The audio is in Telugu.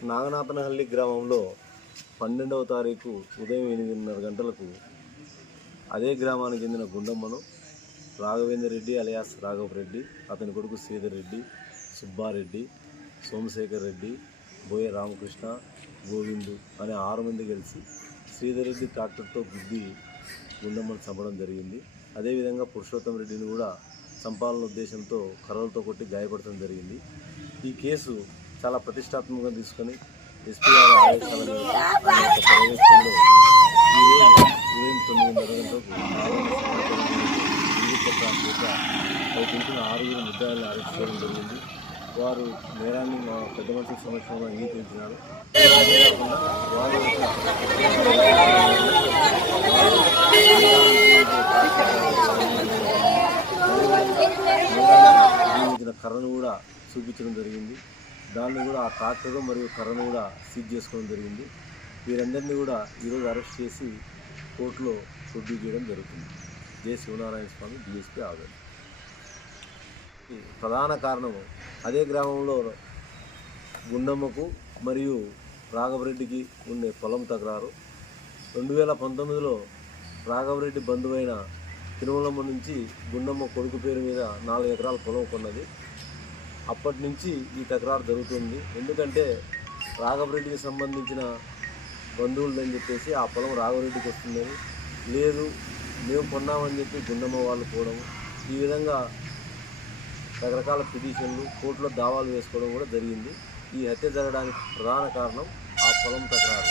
నాగనాథనహల్లి గ్రామంలో పన్నెండవ తారీఖు ఉదయం ఎనిమిదిన్నర గంటలకు అదే గ్రామానికి చెందిన గుండమ్మను రాఘవేంద్ర రెడ్డి అలియాస్ రాఘవ రెడ్డి అతని కొడుకు శ్రీధర్ రెడ్డి సుబ్బారెడ్డి సోమశేఖర్ రెడ్డి బోయ రామకృష్ణ గోవిందు అనే ఆరు మంది కలిసి శ్రీధర్ రెడ్డి ట్రాక్టర్తో గుద్ది గుండమ్మను చంపడం జరిగింది. అదేవిధంగా పురుషోత్తం రెడ్డిని కూడా చంపాలన్న ఉద్దేశంతో కర్రలతో కొట్టి గాయపడటం జరిగింది. ఈ కేసు చాలా ప్రతిష్టాత్మకంగా తీసుకొని ఎస్పీ గారి ఆదేశాల ఉదయం తొమ్మిదిన్నర గంటలకు ఆరుగురు ముద్దాయిలను అరెస్ట్ చేయడం జరిగింది వారు నేరాన్ని మా పెద్ద మనుషుల సమక్షంలో అంగీకరించినారు వారు కర్రను కూడా చూపించడం జరిగింది. దాన్ని కూడా ఆ ట్రాక్టర్ మరియు కర్రను కూడా సీజ్ చేసుకోవడం జరిగింది. వీరందరినీ కూడా ఈరోజు అరెస్ట్ చేసి కోర్టులో ప్రొడ్యూస్ చేయడం జరుగుతుంది. జే శివనారాయణ స్వామి డిఎస్పీ ఆవేదన ఈ ప్రధాన కారణము అదే గ్రామంలో గుండమ్మకు మరియు రాఘవరెడ్డికి ఉండే పొలం తగరారు. రెండు వేల పంతొమ్మిదిలో రాఘవరెడ్డి బంధువైన తిరుమలమ్మ నుంచి గుండమ్మ కొడుకు పేరు మీద నాలుగు ఎకరాల పొలం కొన్నది. అప్పటి నుంచి ఈ తకరారు జరుగుతుంది. ఎందుకంటే రాఘవరెడ్డికి సంబంధించిన బంధువులని చెప్పేసి ఆ పొలం రాఘవరెడ్డికి వస్తుందని లేదు మేము కొన్నామని చెప్పి గుండమ్మ వాళ్ళు పోవడం. ఈ విధంగా రకరకాల పిటిషన్లు కోర్టులో దావాలు వేసుకోవడం కూడా జరిగింది. ఈ హత్య జరగడానికి ప్రధాన కారణం ఆ పొలం తకరారు.